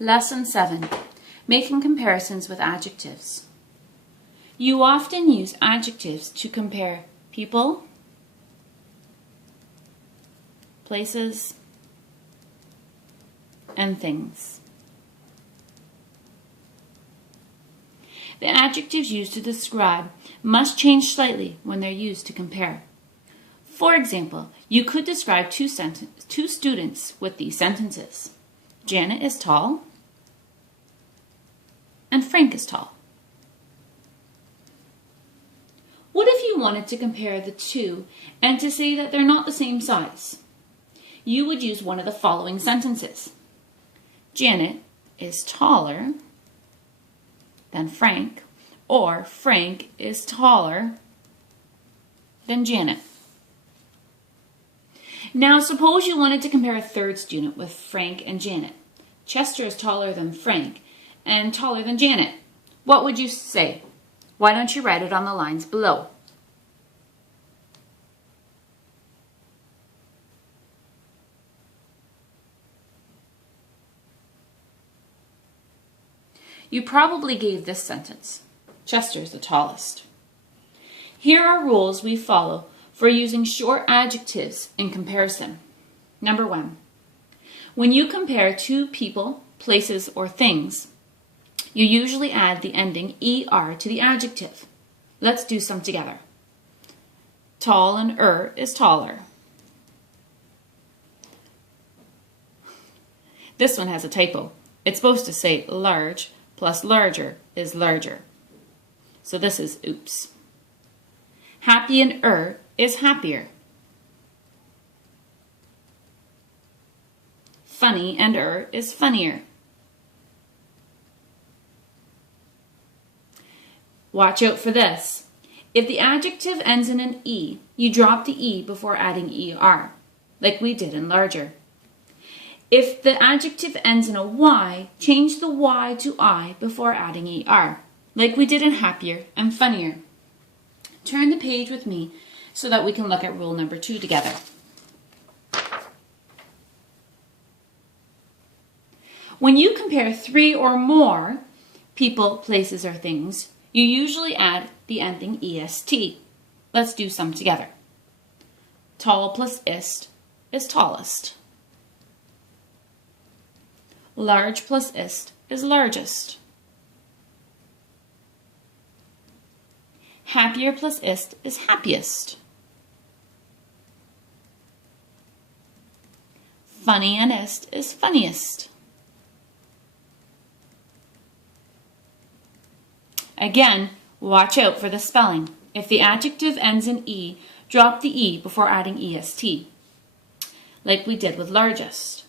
Lesson 7. Making comparisons with adjectives. You often use adjectives to compare people, places, and things. The adjectives used to describe must change slightly when they're used to compare. For example, you could describe two students with these sentences. Janet is tall, and Frank is tall. What if you wanted to compare the two and to say that they're not the same size? You would use one of the following sentences. Janet is taller than Frank, or Frank is taller than Janet. Now suppose you wanted to compare a third student with Frank and Janet. Chester is taller than Frank and taller than Janet. What would you say? Why don't you write it on the lines below? You probably gave this sentence. Chester is the tallest. Here are rules we follow for using short adjectives in comparison. Number 1. When you compare two people, places, or things, you usually add the ending er to the adjective. Let's do some together. Tall and is taller. This one has a typo. It's supposed to say large plus larger is larger. So this is oops. Happy and is happier. Funny and is funnier. Watch out for this. If the adjective ends in an E, you drop the E before adding er, like we did in larger. If the adjective ends in a Y, change the Y to I before adding er, like we did in happier and funnier. Turn the page with me so that we can look at rule number 2 together. When you compare 3 or more people, places, or things, you usually add the ending est. Let's do some together. Tall plus ist is tallest. Large plus ist is largest. Happier plus ist is happiest. Funny and ist is funniest. Again, watch out for the spelling. If the adjective ends in E, drop the E before adding est, like we did with largest.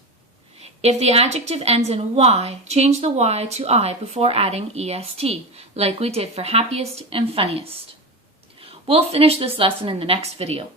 If the adjective ends in Y, change the Y to I before adding est, like we did for happiest and funniest. We'll finish this lesson in the next video.